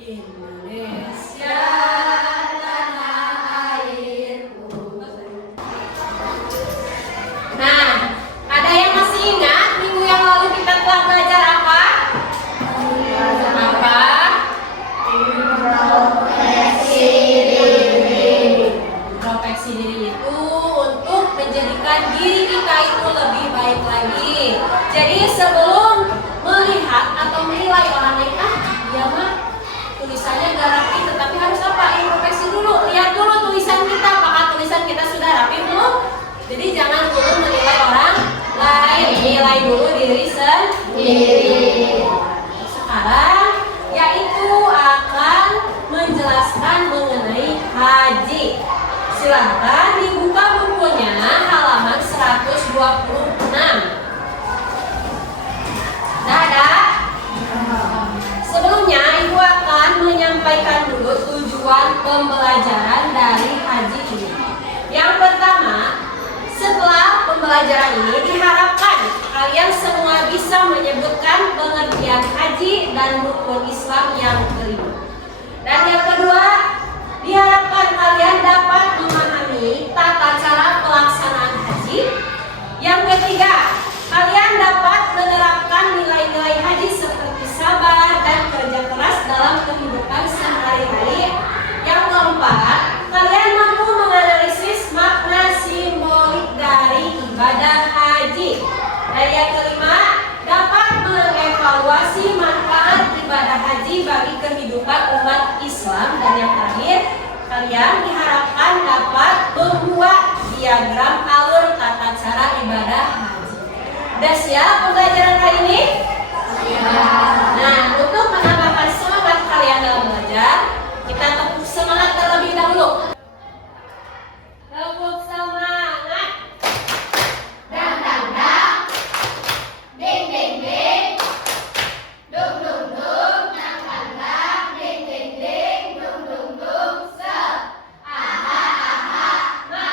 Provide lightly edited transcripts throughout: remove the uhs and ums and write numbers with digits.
Indonesia tanah airku. Nah, ada yang masih ingat minggu yang lalu kita telah belajar apa? Apa? Introspeksi diri. Introspeksi diri itu untuk menjadikan diri kita itu lebih baik lagi. Jadi sebelum melihat atau menilai orang lain, dia mah tulisannya gak rapi, tetapi harus apa? Introspeksi dulu, lihat dulu tulisan kita, apakah tulisan kita sudah rapi belum? Jadi jangan dulu menilai orang lain, nilai dulu diri sendiri. Sekarang yaitu akan menjelaskan mengenai haji. Silahkan dibuka bukunya halaman 126. Dadah. Sebelumnya Ibu akan menyampaikan dulu tujuan pembelajaran dari haji ini. Yang pertama, setelah pembelajaran ini diharapkan kalian semua bisa menyebutkan pengertian haji dan rukun Islam yang kelima. Dan yang kedua, diharapkan kalian dapat memahami tata cara pelaksanaan haji. Yang ketiga, kalian dapat menerapkan nilai-nilai haji seperti sabar dan kerja keras dalam kehidupan sehari-hari. Yang keempat, kalian mampu menganalisis makna simbolik dari ibadah haji. Dan yang kelima, dapat mengevaluasi manfaat ibadah haji bagi kehidupan umat Islam. Dan yang terakhir, kalian diharapkan dapat membuat diagram alur tata cara ibadah haji. Udah siap pembelajaran hari ini? Nah, untuk menambahkan semangat kalian dalam belajar, kita tepuk semangat terlebih dahulu. Tepuk semangat. Dang dang dang. Ding ding ding. Dung dung dung. Dang dang dang. Ding ding ding. Dung dung dung. Se. Aha aha ma.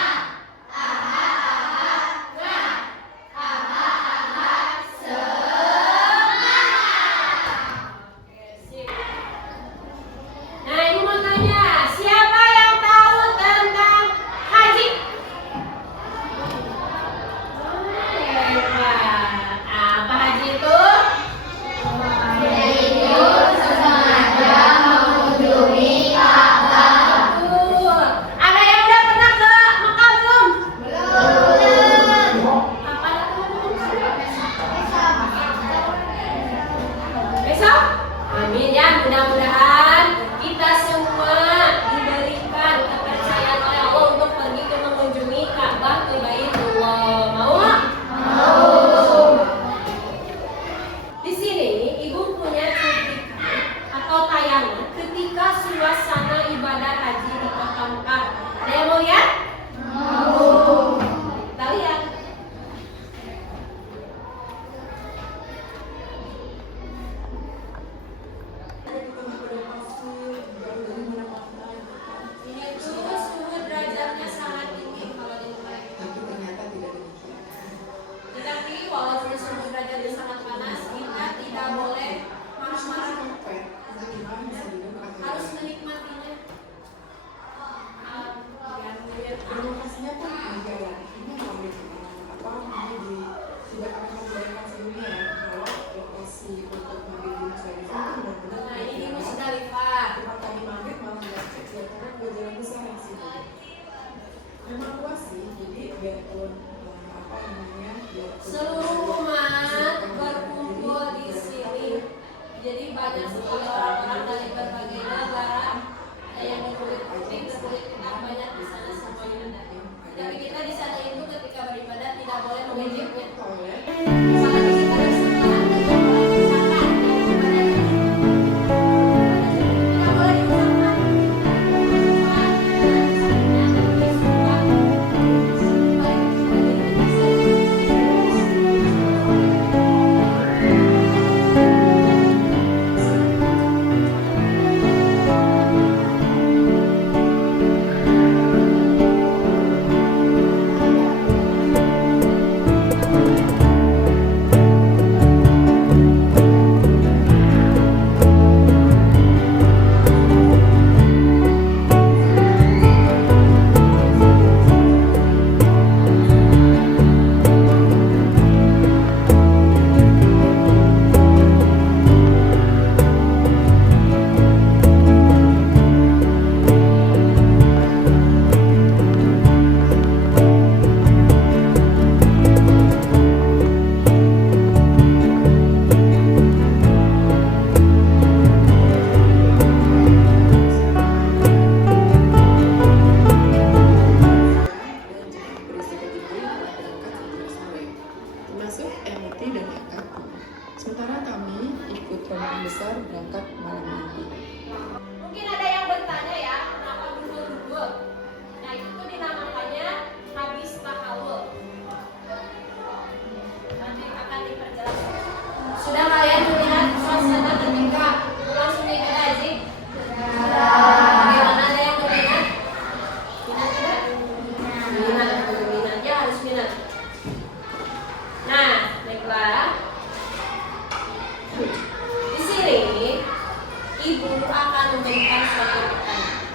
Aha aha ga. Aha aha se. Seluruh umat berkumpul di sini. Jadi banyak sekali orang-orang dari berbagai negara. Ada yang berkulit putih, berkulit hitam, banyak di sana semuanya ada. Tapi kita di sana itu ketika beribadah tidak boleh mengejeknya. Apalagi kita bersebelahan dengan orang misalkan yang ibadah ini. Tidak boleh diucapkan. Termasuk MT dan Eka. Sementara kami ikut rombongan besar berangkat malam minggu. Mungkin ada yang bertanya ya, kenapa dubur-dubur? Nah itu tuh dinamakannya habis tahaul. Nanti akan diperjelas. Sudah kalian melihat suasana ketika langsung naik ke haji? Bagaimana, ada yang berminat? Minat tidak? Minatnya harus minat. Nah, baiklah. Di sini ibu akan memberikan suatu pertanyaan.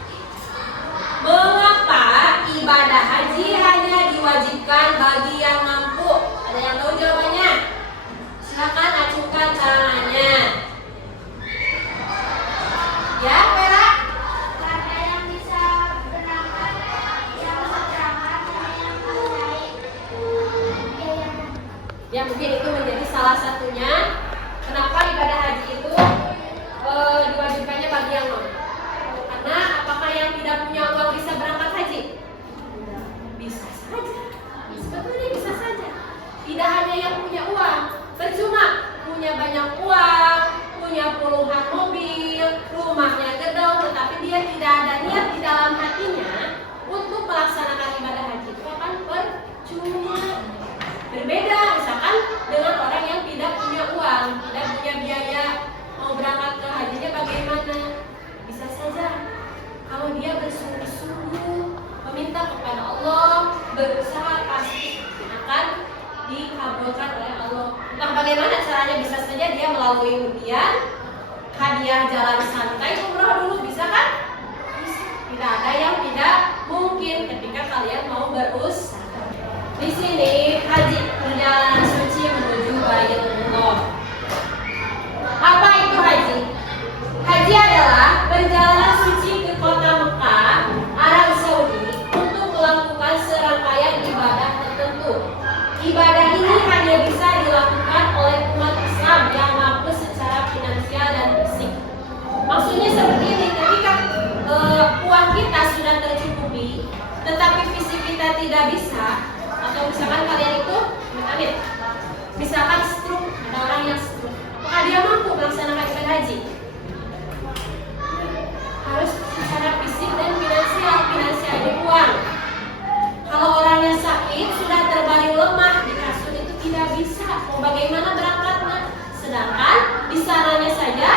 Mengapa ibadah haji hanya diwajibkan bagi yang mampu? Ada yang tahu jawabannya? Silakan acukan tangannya. Ya, Vera? Karena yang bisa berangkat, yang bisa berangkat hanya yang naik. Ya mungkin itu menjadi salah satunya kenapa ibadah haji itu diwajibkannya bagi yang mampu. Karena apakah yang tidak punya uang bisa berangkat haji? Bisa saja. Sebetulnya bisa saja. Tidak hanya yang punya uang, percuma punya banyak uang, punya puluhan mobil, rumahnya gedung, tetapi dia tidak ada niat di dalam hatinya untuk melaksanakan ibadah haji, itu akan percuma. Berbeda misalkan dengan orang yang tidak punya uang, tidak punya biaya, mau berangkat ke hajinya bagaimana? Bisa saja kalau dia bersungguh-sungguh meminta kepada Allah, berusaha pasti akan dikabulkan oleh Allah. Entah bagaimana caranya, bisa saja dia melalui undian, hadiah jalan santai umroh dulu, bisa kan? Bisa. Tidak ada yang tidak mungkin ketika kalian mau berusaha. Di sini haji perjalanan suci menuju Baitullah. Apa itu haji? Haji adalah perjalanan suci ke kota Mekah, Arab Saudi untuk melakukan serangkaian ibadah tertentu. Ibadah ini hanya bisa dilakukan oleh umat Islam yang mampu secara finansial dan fisik. Maksudnya seperti ini, ketika uang kita sudah tercukupi, tetapi fisik kita tidak bisa, atau misalkan kalian itu amit-amit, misalkan stroke, ada orang yang stroke, apakah dia mampu melaksanakan ibadah haji? Harus secara fisik dan finansial di uang. Kalau orangnya sakit, sudah terbaring lemah di kasur, itu tidak bisa. Mau bagaimana berangkatnya? Sedangkan di sananya saja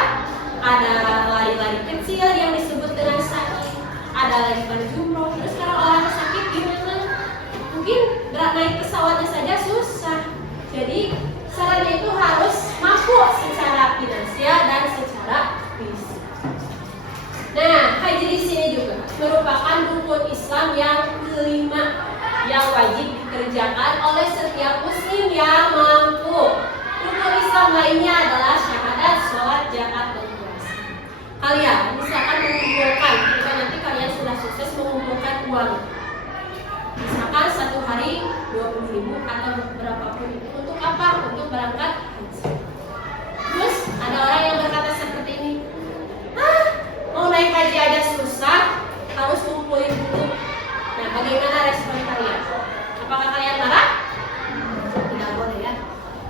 ada lari-lari kecil yang disebut dengan sa'i, ada lagi berjumroh. Terus kalau orang sakit gimana? Mungkin naik pesawatnya saja susah. Jadi sarannya itu harus mampu secara finansial dan secara fisik. Nah, haji di sini juga merupakan rukun Islam yang kelima yang wajib dikerjakan oleh setiap muslim yang mampu. Rukun Islam lainnya adalah syahadat, sholat, zakat, dan puasa. Kalian misalkan mengumpulkan, jika nanti kalian sudah sukses mengumpulkan uang, misalkan misalkan satu hari 20.000 atau berapapun itu. Untuk apa? Untuk berangkat haji. Terus ada orang yang berkata seperti ini, mau naik haji aja susah, harus kumpulin dulu. Nah, bagaimana respon kalian? Apakah kalian marah? Tidak boleh ya.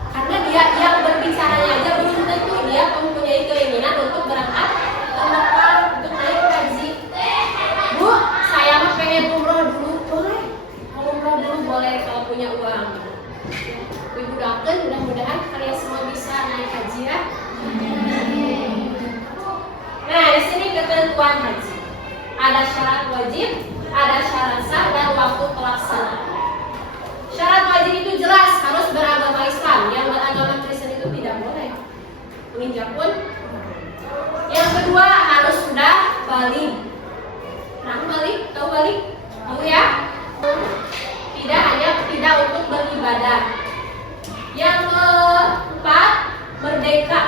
Karena dia yang berbicaranya aja belum tentu dia mempunyai keinginan untuk berangkat ke Mekah untuk naik haji. Bu, saya mah pengen umroh dulu, boleh. Kalau umroh dulu boleh kalau punya uang. Ibu doakan mudah-mudahan kalian semua bisa naik haji ya. Nah, di sini ketentuan haji. Ada syarat wajib, ada syarat sah dan waktu pelaksanaan. Syarat wajib itu jelas harus beragama Islam. Yang beragama Kristen itu tidak boleh. Menginjak pun. Yang kedua harus sudah baligh. Nah, baligh, tahu baligh? Tahu ya? Tidak untuk beribadah. Yang keempat merdeka.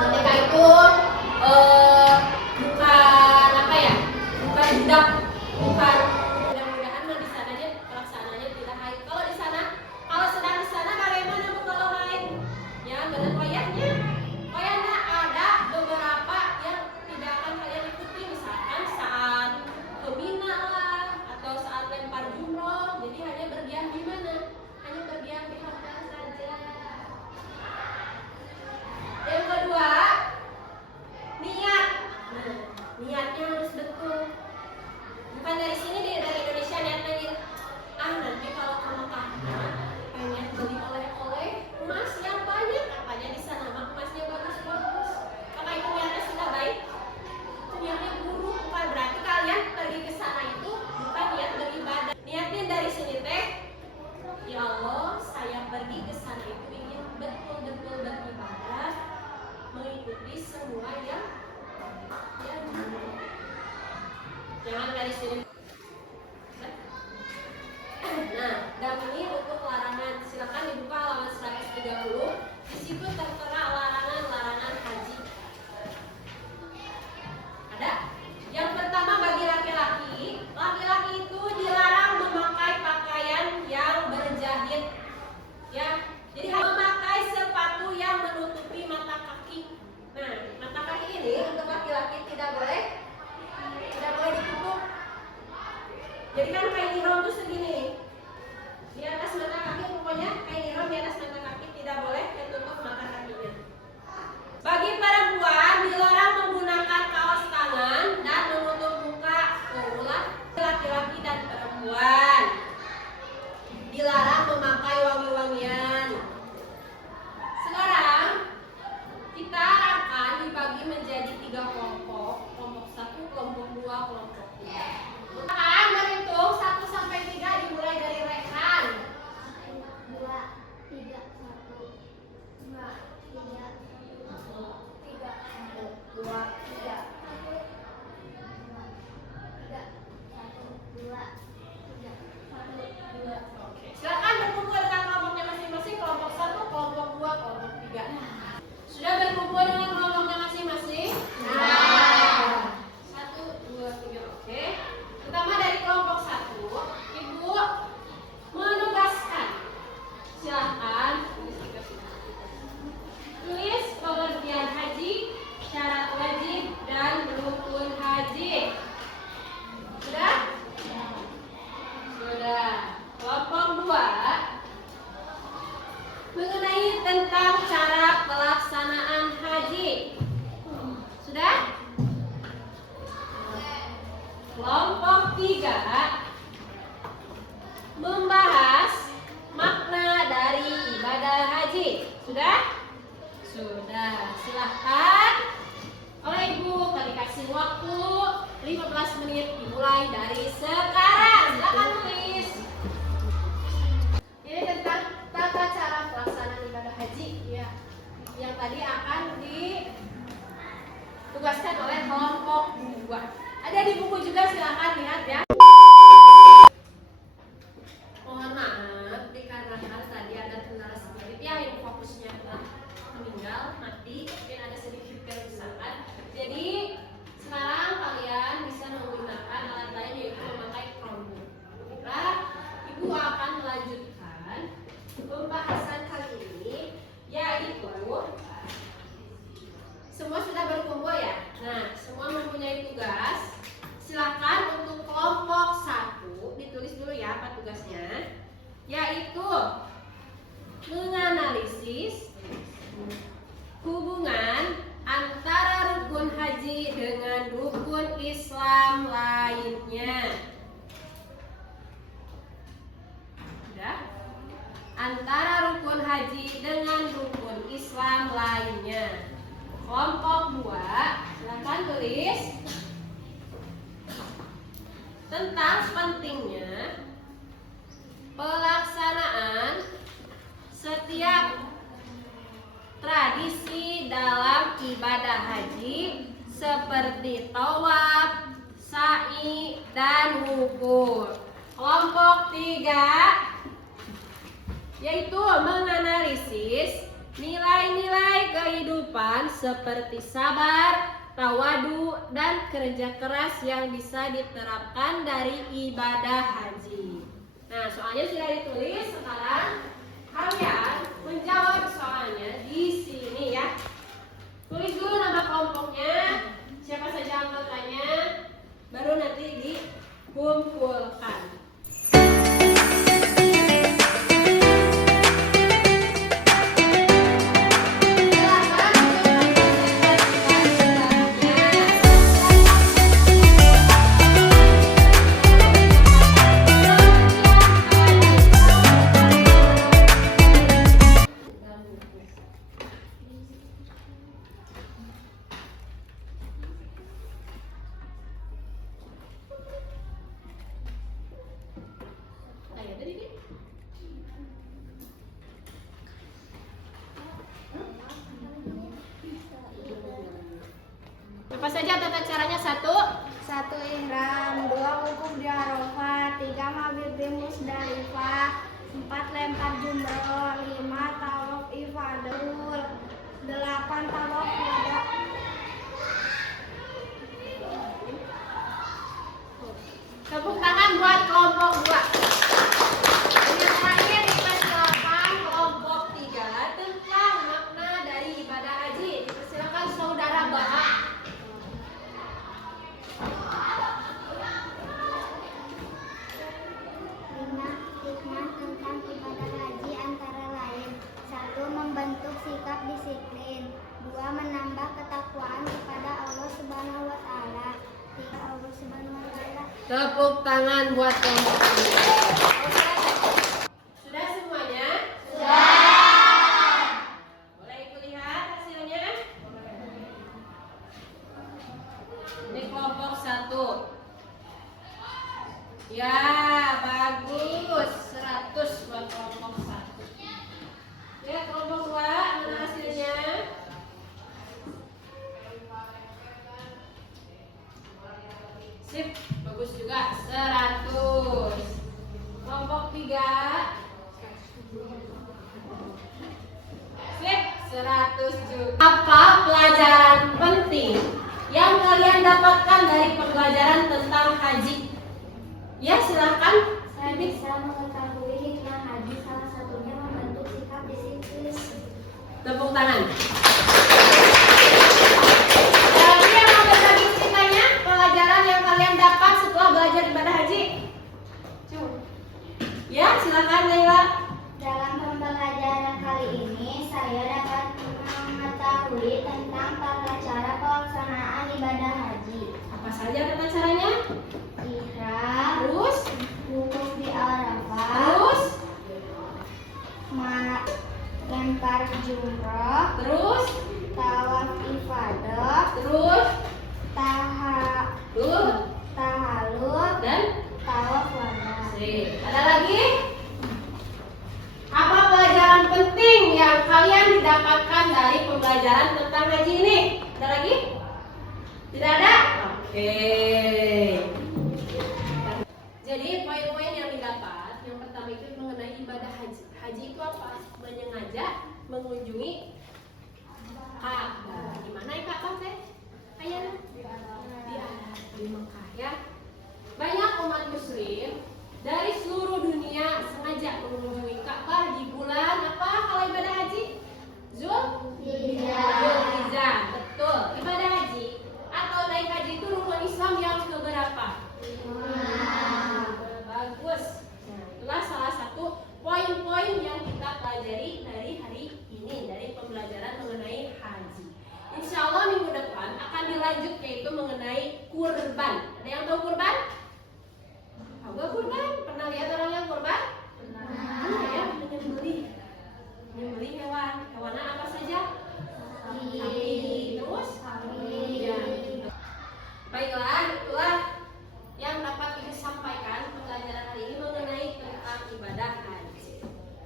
Merdeka itu bukan apa ya? Bukan budak, bukan. Mudah-mudahan di sananya pelaksanaannya tidak haid. Kalau di sana, kalau sedang di sana bagaimana Bu kalau haid? Ya, benar koyaknya. Koyaknya ada beberapa yang tidak akan kalian ikuti, misalkan saat ke Mina lah atau saat lempar jumroh. Jadi hanya berdiam di mana? Hanya berdiam di hotel saja. Yang kedua, niat. Nah, niatnya harus betul. Bukan dari sini dari Indonesia niatnya nanti kalau ke Mekah pengen beli oleh-oleh emas yang banyak, katanya di sana emasnya bagus-bagus. Apakah itu niatnya sudah baik? Itu niatnya buruk. Bukan berarti kalian pergi ke sana itu bukan niat beribadah. Niatin dari sini teh, ya Allah, saya pergi ke sana itu ingin betul-betul beribadah, mengikuti semua yang jangan dari sini. Nah, dan ini untuk larangan. Silakan dibuka halaman 130. Di situ tertera larangan-larangan haji. Ada? Yang pertama bagi laki-laki, laki-laki itu dilarang memakai pakaian yang berjahit. Ya, jadi harus memakai sepatu yang menutupi mata kaki. Nah, mata kaki ini untuk laki-laki tidak boleh ditutup. Jadi kan kain ihram itu segini nih. Di atas mata kaki pokoknya kain ihram di atas mata kaki tidak boleh tertutup mata kakinya. Bagi perempuan dilarang menggunakan kaos tangan dan menutup muka. Ulang, laki-laki dan perempuan dilarang memakai wangi-wangian. Sekarang kita akan dibagi menjadi 3 kelompok. Kelompok 1, kelompok 2, kelompok 3. Kita akan berhitung 1 sampai 3 dimulai dari rekan. 1, 2, 3, 1, 2, 3, 1, 2, 3, 1, 2. Silakan berkumpul dengan kelompoknya masing-masing. Kelompok 1, kelompok 2, kelompok 3. Sudah berkumpul dengan kelompoknya masing-masing? Nah. 1, 2, 3, oke. Pertama dari kelompok 1, Ibu menugaskan. Silakan tulis pengertian haji, syarat wajib dan rukun haji. Sudah? Sudah. Kelompok 2 mengenai tentang cara pelaksanaan haji. Sudah? Kelompok 3 membahas makna dari ibadah haji. Sudah? Sudah. Silahkan. Oleh Ibu, kami kasih waktu 15 menit dimulai dari sekarang. Silakan tulis. Ini tentang tata cara pelaksanaan ibadah haji ya, yang tadi akan ditugaskan oleh kelompok 2. Ada di buku juga, silakan lihat ya. Mohon maaf dikarenakan tadi ada kendala sedikit ya, yang fokusnya telah meninggal, mati, mungkin ada sedikit kerusakan. Jadi sekarang kalian bisa menggunakan alat lain yaitu memakai Chromebook. yaitu menganalisis hubungan antara rukun haji dengan rukun Islam lainnya. Sudah? Antara rukun haji dengan rukun Islam lainnya. Kelompok 2, silakan tulis tentang pentingnya pelaksanaan setiap tradisi dalam ibadah haji seperti tawaf, sa'i, dan wukuf. Kelompok 3 yaitu menganalisis nilai-nilai kehidupan seperti sabar, tawadu, dan kerja keras yang bisa diterapkan dari ibadah haji. Nah, soalnya sudah ditulis, sekarang kalian menjawab soalnya di sini ya. Tulis dulu nama kelompoknya, siapa saja anggotanya, baru nanti dikumpulkan. Apa saja tata caranya? 1 ihram, 2 wukuf di Arafah, 3 mabit di Musdalifah, 4 lempar jumroh, 5 tawaf ifadah, 8 tawaf wada. Tepuk tangan buat kelompok 2. Yang terakhir di kelas 8 kelompok 3 tentang makna dari ibadah haji. Dipersilakan saudara Bahak. Hikmah tentang ibadah haji antara lain: 1. Membentuk sikap disiplin, 2. Menambah ketakwaan kepada Allah Subhanahu wa Ta'ala, 3. Allah Subhanahu wa Ta'ala. Tepuk tangan buat kelompok 3. Sudah semuanya? Sudah. Boleh ikut lihat hasilnya? Ini kelompok 1. Ya, bagus. 100 buat kelompok 1. Ya, kelompok 2, mana hasilnya? Sip, bagus juga. 100. Kelompok 3. Sip, 100 juga. Apa pelajaran penting yang kalian dapatkan dari pembelajaran tentang haji? Ya, silakan. Saya bisa mengetahui hikmah haji, salah satunya membentuk sikap disiplin. Tepuk tangan. Jadi yang mau berbagi ceritanya, pelajaran yang kalian dapat setelah belajar ibadah haji? Ya, silakan Laila. Dalam pembelajaran kali ini, saya dapat mengetahui tentang tata cara pelaksanaan ibadah haji. Apa saja tata caranya? Ihram, Terus, wukuf di Arafah, terus, lempar jumroh, terus, tawaf ifadah, terus, tahallul, dan tawaf wada. sip. Ada lagi? Apa pelajaran penting yang kalian didapatkan dari pembelajaran tentang haji ini? Ada lagi? Tidak ada? Oke. Jadi poin-poin yang didapat, yang pertama itu mengenai ibadah haji. Haji itu apa? Menyengaja mengunjungi Ka'bah. Di mana ya Ka'bah teh? Ayana? Di Arab, di Mekah ya. Banyak umat muslim dari seluruh dunia sengaja mengunjungi Ka'bah di bulan apa kalau ibadah haji? Zulhijjah. Betul. Ibadah haji atau naik haji itu rukun Islam yang keberapa? Bagus. Nah, itulah salah satu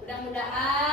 Mudah-mudahan